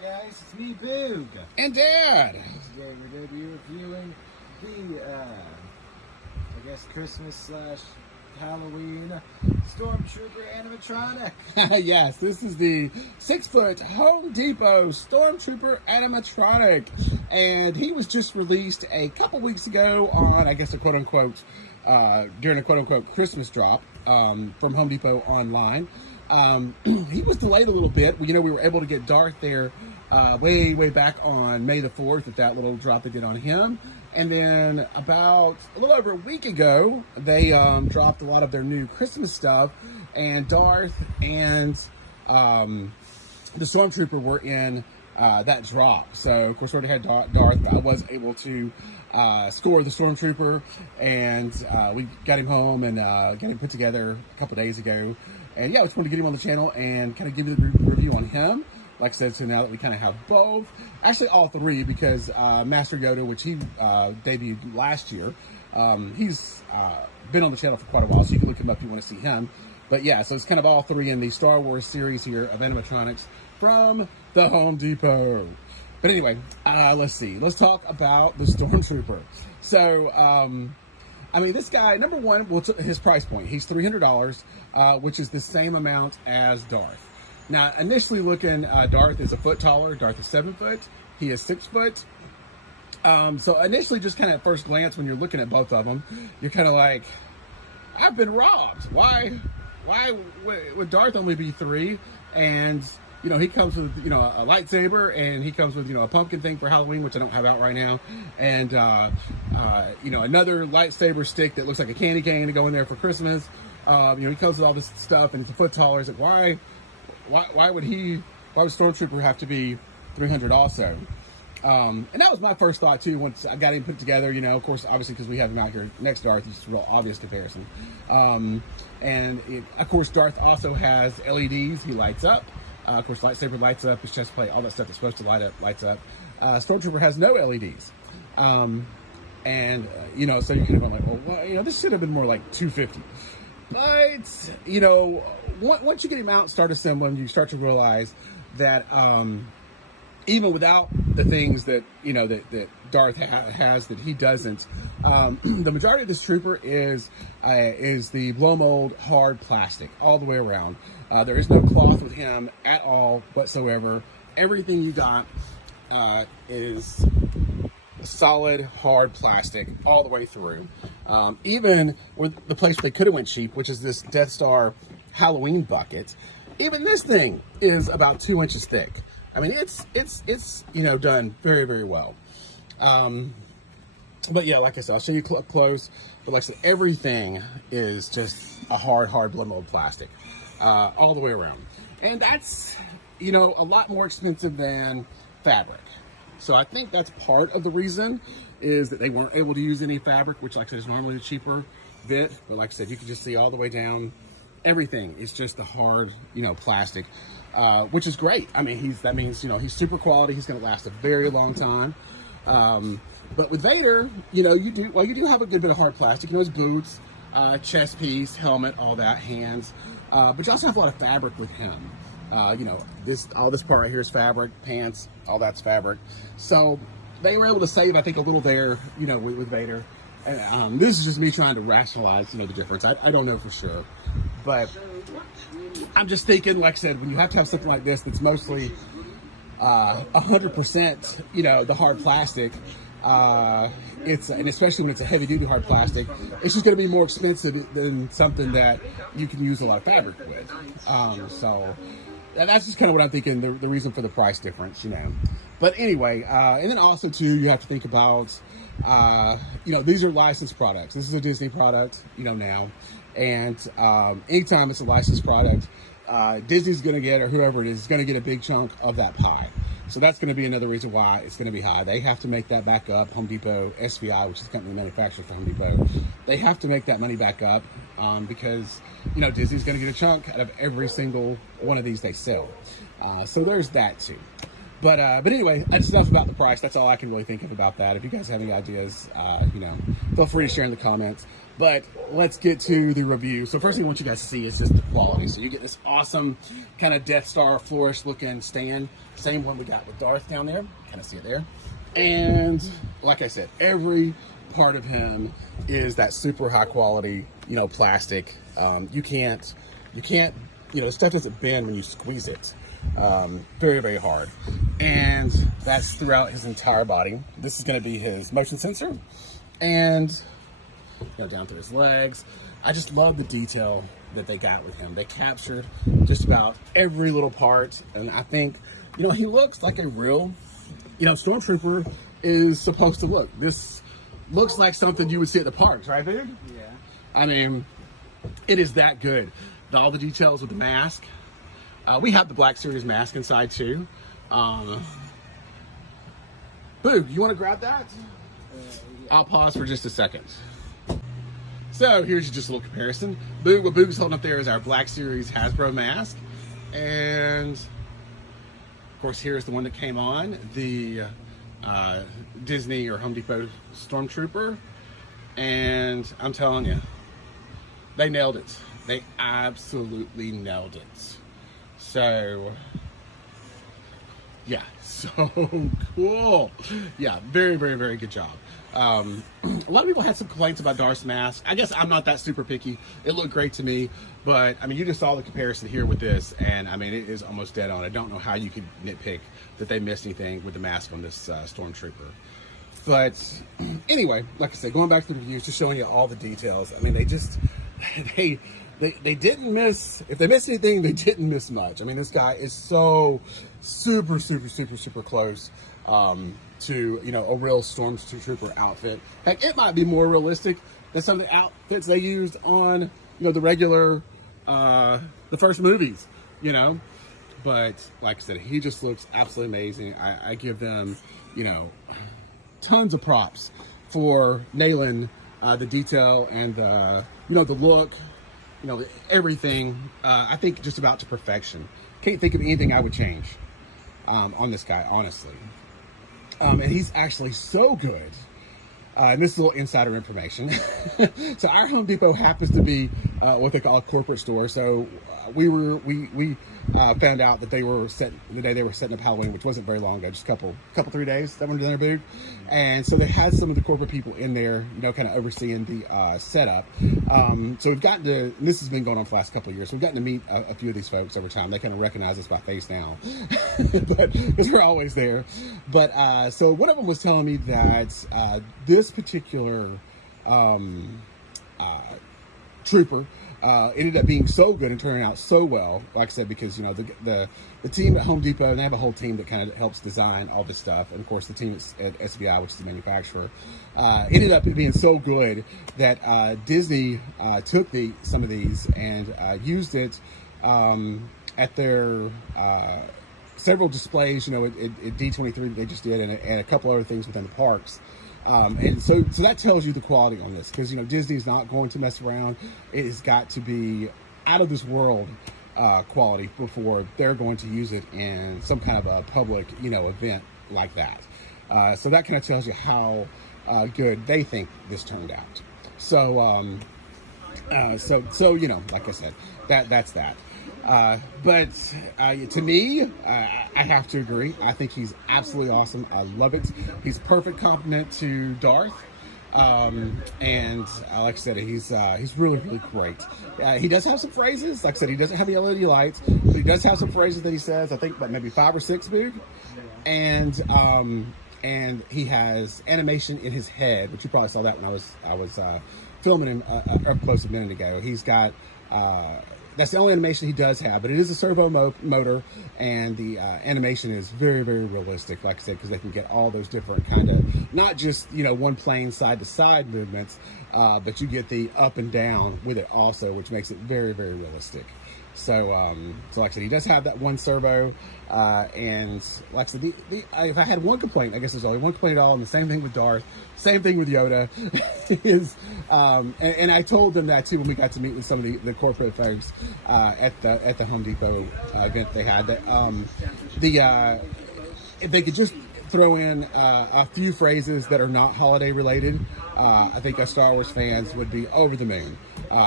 Hey guys, it's me, Boog. And Dad. Today we're going to be reviewing the, I guess, Christmas slash Halloween Stormtrooper Animatronic. Yes, this is the 6-foot Home Depot Stormtrooper Animatronic. And he was just released a couple weeks ago on, I guess, a quote-unquote, during a quote-unquote Christmas drop from Home Depot online. He was delayed a little bit. We were able to get Darth there way back on May the 4th with that little drop they did on him. And then about a little over a week ago, they dropped a lot of their new Christmas stuff. And Darth and the Stormtrooper were in that drop. So, of course, we already had Darth, but I was able to score the Stormtrooper. And we got him home and got him put together a couple days ago. And yeah, I just wanted to get him on the channel and kind of give you the review on him. Like I said, so now that we kind of have both, actually all three, because Master Yoda, which he debuted last year, he's been on the channel for quite a while, so you can look him up if you want to see him. But yeah, so it's kind of all three in the Star Wars series here of animatronics from the Home Depot. But anyway, let's see. Let's talk about the Stormtrooper. So, I mean, this guy, number one, well, his price point, he's $300, which is the same amount as Darth. Now, initially looking, Darth is a foot taller. Darth is 7 foot. He is 6 foot. So initially, just kind of at first glance, when you're looking at both of them, you're kind of like, I've been robbed. Why would Darth only be 3? And, he comes with, a lightsaber, and he comes with, a pumpkin thing for Halloween, which I don't have out right now. And, another lightsaber stick that looks like a candy cane to go in there for Christmas. He comes with all this stuff, and it's a foot taller. It's like, why would Stormtrooper have to be 300 also? And that was my first thought too, once I got him put together, of course, obviously, because we have him out here next to Darth, it's a real obvious comparison. Of course, Darth also has LEDs. He lights up. Of course, lightsaber lights up, his chest plate, all that stuff that's supposed to light up, lights up. Stormtrooper has no LEDs. So you're kind of going like, well, this should have been more like 250. But, once you get him out, start assembling, you start to realize that even without the things that, that Darth has that he doesn't, the majority of this trooper is the blow mold hard plastic all the way around. There is no cloth with him at all whatsoever. Everything you got is solid hard plastic all the way through. Even with the place where they could have went cheap, which is this Death Star Halloween bucket, even this thing is about 2 inches thick. I mean, it's done very, very well. But yeah, like I said, I'll show you up close. But like I said, everything is just a hard blow mold plastic all the way around, and that's a lot more expensive than fabric. So I think that's part of the reason is that they weren't able to use any fabric, which, like I said, is normally a cheaper bit. But like I said, you can just see all the way down. Everything is just the hard, plastic, which is great. I mean, that means he's super quality. He's going to last a very long time. But with Vader, you do have a good bit of hard plastic. His boots, chest piece, helmet, all that, hands. But you also have a lot of fabric with him. All this part right here is fabric, pants, all that's fabric. So they were able to save, I think, a little there, with Vader. And this is just me trying to rationalize, the difference. I don't know for sure. But I'm just thinking, like I said, when you have to have something like this that's mostly 100%, the hard plastic, and especially when it's a heavy duty hard plastic, it's just going to be more expensive than something that you can use a lot of fabric with. So that's just kind of what I'm thinking, the reason for the price difference, But anyway, and then also too, you have to think about, these are licensed products. This is a Disney product, now. And anytime it's a licensed product, Disney's going to get, or whoever it is going to get a big chunk of that pie. So that's going to be another reason why it's going to be high. They have to make that back up. Home Depot, SVI, which is the company that manufactures for Home Depot, they have to make that money back up because, Disney's going to get a chunk out of every single one of these they sell. So there's that too. But anyway, that's enough about the price. That's all I can really think of about that. If you guys have any ideas, feel free to share in the comments. But let's get to the review. So first thing I want you guys to see is just the quality. So you get this awesome kind of Death Star flourish looking stand. Same one we got with Darth down there. Kind of see it there. And like I said, every part of him is that super high quality, plastic. You can't, stuff doesn't bend when you squeeze it. Very, very hard. And that's throughout his entire body. This is going to be his motion sensor. And down through his legs. I just love the detail that they got with him. They captured just about every little part. And I think, he looks like a real, Stormtrooper is supposed to look. This looks like something you would see at the parks, right, dude? Yeah. I mean, it is that good. All the details with the mask. We have the Black Series mask inside too. Boo, you want to grab that? Yeah. I'll pause for just a second. So here's just a little comparison. What Boog's holding up there is our Black Series Hasbro mask. And of course, here's the one that came on, the Disney or Home Depot Stormtrooper. And I'm telling you, they nailed it. They absolutely nailed it. So, yeah, so cool. Yeah, very, very, very good job. A lot of people had some complaints about Darth's mask. I guess I'm not that super picky. It looked great to me, but I mean, you just saw the comparison here with this, and I mean, it is almost dead on. I don't know how you could nitpick that they missed anything with the mask on this Stormtrooper. But anyway, like I said, going back to the reviews, just showing you all the details. I mean, they didn't miss, if they missed anything, they didn't miss much. I mean, this guy is so super, super, super, super close to, a real Stormtrooper outfit. Heck, it might be more realistic than some of the outfits they used on, the regular, the first movies, But like I said, he just looks absolutely amazing. I give them, tons of props for nailing the detail and the look, everything. I think just about to perfection. Can't think of anything I would change on this guy, honestly. And he's actually so good. And this is a little insider information. So our Home Depot happens to be what they call a corporate store. So we found out that they were the day they were setting up Halloween, which wasn't very long ago, just a couple 3 days. That one in their booth, and so they had some of the corporate people in there, kind of overseeing the setup. So we've gotten to, and this has been going on for the last couple of years. So we've gotten to meet a few of these folks over time. They kind of recognize us by face now, but because we're always there. But so one of them was telling me that this particular trooper ended up being so good and turning out so well, like I said, because the team at Home Depot, and they have a whole team that kind of helps design all this stuff, and of course the team at SBI, which is the manufacturer, ended up being so good that Disney took some of these and used it at their several displays, at D23 they just did, and a couple other things within the parks. And so that tells you the quality on this, because Disney's not going to mess around. It has got to be out of this world quality before they're going to use it in some kind of a public event like that. So that kind of tells you how good they think this turned out. So like I said, that's that. But to me, I have to agree. I think he's absolutely awesome. I love it. He's a perfect complement to Darth. And like I said, he's really, really great. He does have some phrases. Like I said, he doesn't have the LED lights, but he does have some phrases that he says, I think about maybe 5 or 6, Boog. And he has animation in his head, which you probably saw that when I was filming him up close a minute ago. He's got, that's the only animation he does have, but it is a servo motor, and the animation is very, very realistic, like I said, because they can get all those different kind of, not just, one plane side-to-side movements, but you get the up and down with it also, which makes it very, very realistic. So like I said, he does have that one servo, and like I said, if I had one complaint, I guess there's only one complaint at all, and the same thing with Darth, same thing with Yoda, is, and I told them that too when we got to meet with some of the corporate folks at the Home Depot event they had, that if they could just throw in a few phrases that are not holiday related, I think us Star Wars fans would be over the moon.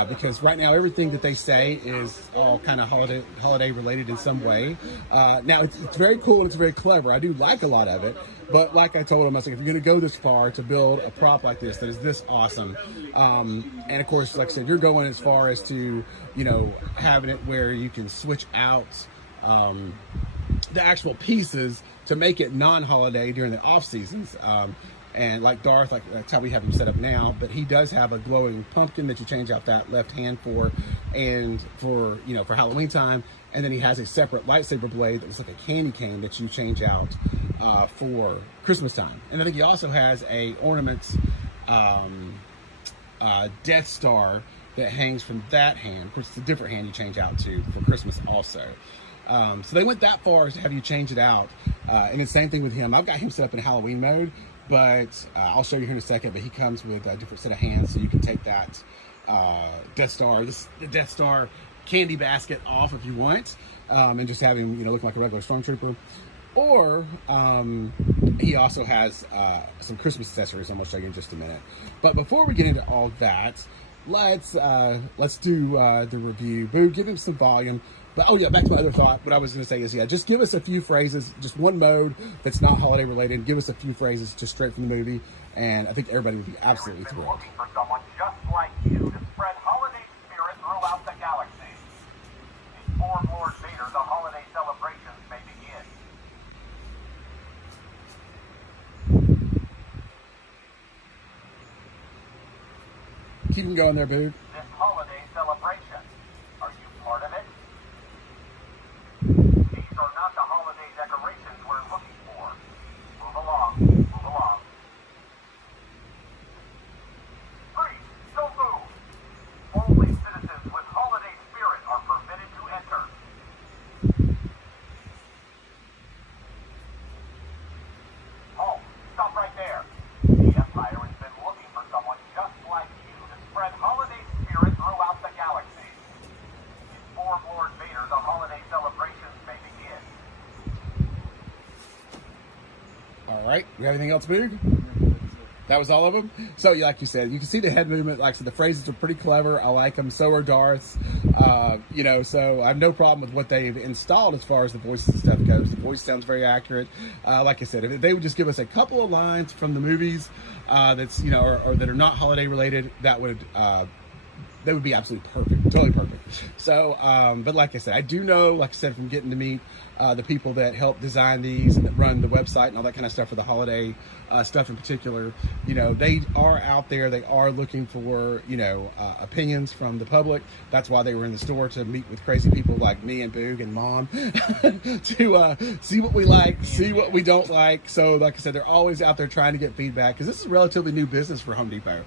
Because right now everything that they say is all kind of holiday related in some way. Now it's very cool and it's very clever. I do like a lot of it, but like I told them, I was like, if you're going to go this far to build a prop like this that is this awesome, and of course, like I said, you're going as far as to, you know, having it where you can switch out the actual pieces to make it non-holiday during the off seasons. And like Darth, like that's how we have him set up now, but he does have a glowing pumpkin that you change out that left hand for, and for, you know, for Halloween time. And then he has a separate lightsaber blade that looks like a candy cane that you change out for Christmas time. And I think he also has a ornament Death Star that hangs from that hand. Of course, it's a different hand you change out to for Christmas also. So they went that far as to have you change it out. And the same thing with him. I've got him set up in Halloween mode, but I'll show you here in a second. But he comes with a different set of hands, so you can take that Death Star, the Death Star candy basket off if you want, and just have him, you know, look like a regular Stormtrooper. Or he also has some Christmas accessories I'm going to show you in just a minute. But before we get into all that, let's do the review. Boo, give him some volume. But oh yeah, back to my other thought. What I was going to say is, yeah, just give us a few phrases, just one mode that's not holiday related. Give us a few phrases just straight from the movie, and I think everybody would be absolutely thrilled. Looking for someone just like you to spread holiday spirit throughout the galaxy. Inform Lord Vader the holiday celebrations may begin. Keep him going there, Boo. This holiday celebration, are you part of it? These are not the holiday decorations we're looking for. Move along, move along. Freeze! Don't move! Only citizens with holiday spirit are permitted to enter. Halt! Stop right there. The Empire has been looking for someone just like you to spread holiday spirit throughout the galaxy. Inform Lord Vader the holiday celebrations may begin. All right. You have anything else, Boo? That was all of them. So, like you said, you can see the head movement. Like I said, the phrases are pretty clever. I like them. So are Darth's. You know, so I have no problem with what they've installed as far as the voices and stuff goes. The voice sounds very accurate. Like I said, if they would just give us a couple of lines from the movies that's, you know, or that are not holiday related, that would be absolutely perfect, totally perfect. So, but like I said, I do know, like I said, from getting to meet the people that help design these and that run the website and all that kind of stuff for the holiday stuff in particular, you know, they are out there. They are looking for, you know, opinions from the public. That's why they were in the store, to meet with crazy people like me and Boog and Mom to see what we like, see what we don't like. So, like I said, they're always out there trying to get feedback, because this is a relatively new business for Home Depot.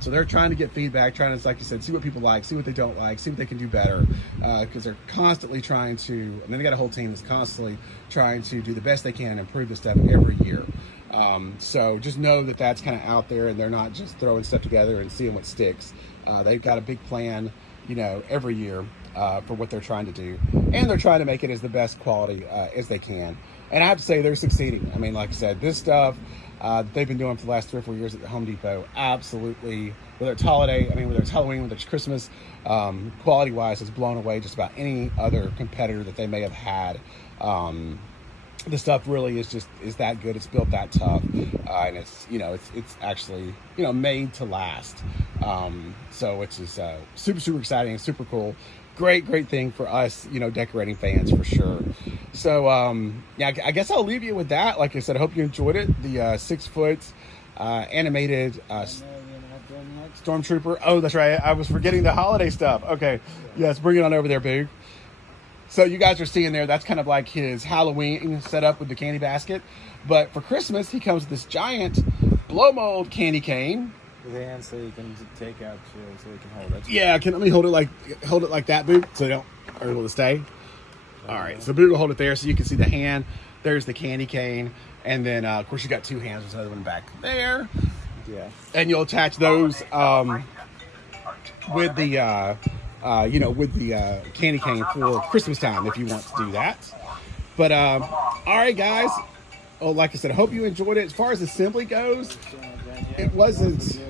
So they're trying to get feedback, trying to, like you said, see what people like, see what they don't like, see what they can do better, because they're constantly trying to, and then they got a whole team that's constantly trying to do the best they can and improve the stuff every year. So just know that that's kind of out there, and they're not just throwing stuff together and seeing what sticks. They've got a big plan, you know, every year for what they're trying to do, and they're trying to make it as the best quality as they can. And I have to say, they're succeeding. I mean, like I said, this stuff they've been doing for the last 3 or 4 years at the Home Depot, absolutely, whether it's holiday, I mean, whether it's Halloween, whether it's Christmas, quality-wise, has blown away just about any other competitor that they may have had. The stuff really is that good. It's built that tough, and it's, you know, it's actually, you know, made to last. So it's just super exciting and super cool. Great thing for us, you know, decorating fans for sure. So yeah, I guess I'll leave you with that. Like I said, I hope you enjoyed it. The 6-foot animated Stormtrooper. Oh, that's right. I was forgetting the holiday stuff. Okay, yes, bring it on over there, Boog. So you guys are seeing there, that's kind of like his Halloween setup with the candy basket. But for Christmas, he comes with this giant blow mold candy cane. With hands so you can take out, so you can hold it. Yeah, let me hold it like that, Boog, so they don't are able to stay. All right, so Boog will hold it there so you can see the hand. There's the candy cane, and then of course you got 2 hands. There's another one back there. Yeah. And you'll attach those with the you know, with the candy cane for Christmas time if you want to do that. But all right, guys, Oh, like I said, I hope you enjoyed it. As far as assembly goes, it wasn't.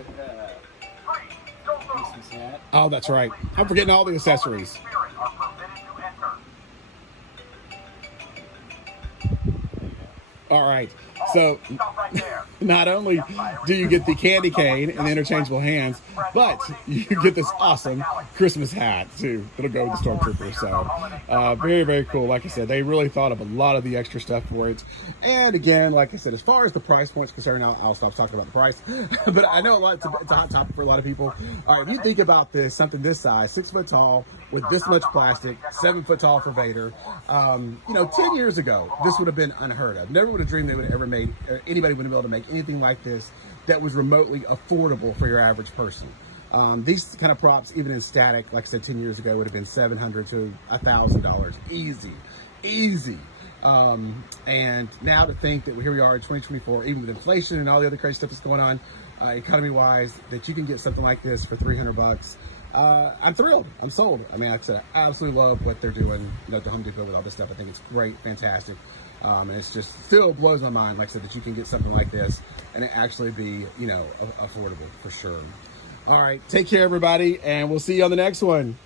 Christmas hat. Oh, that's right. I'm forgetting all the accessories. Spirit are forbidden to enter. All right. So Stop right there. not only do you get the candy cane and the interchangeable hands, but you get this awesome Christmas hat too that'll go with the Stormtrooper. So very, very cool. Like I said, they really thought of a lot of the extra stuff for it. And again, like I said, as far as the price point's concerned, I'll stop talking about the price. But I know it's a hot topic for a lot of people. All right, if you think about this, something this size, 6 foot tall, with this much plastic, 7 foot tall for Vader. 10 years ago, this would have been unheard of. Never would have dreamed they would have ever made, anybody would have been able to make anything like this that was remotely affordable for your average person. These kind of props, even in static, like I said, 10 years ago, would have been $700 to $1,000. Easy. And now to think that here we are in 2024, even with inflation and all the other crazy stuff that's going on, economy-wise, that you can get something like this for $300. I'm thrilled. I'm sold. I mean, like I said, I absolutely love what they're doing, at the Home Depot with all this stuff. I think it's great, fantastic. And it's just still blows my mind, like I said, that you can get something like this and it actually be, affordable for sure. All right. Take care, everybody. And we'll see you on the next one.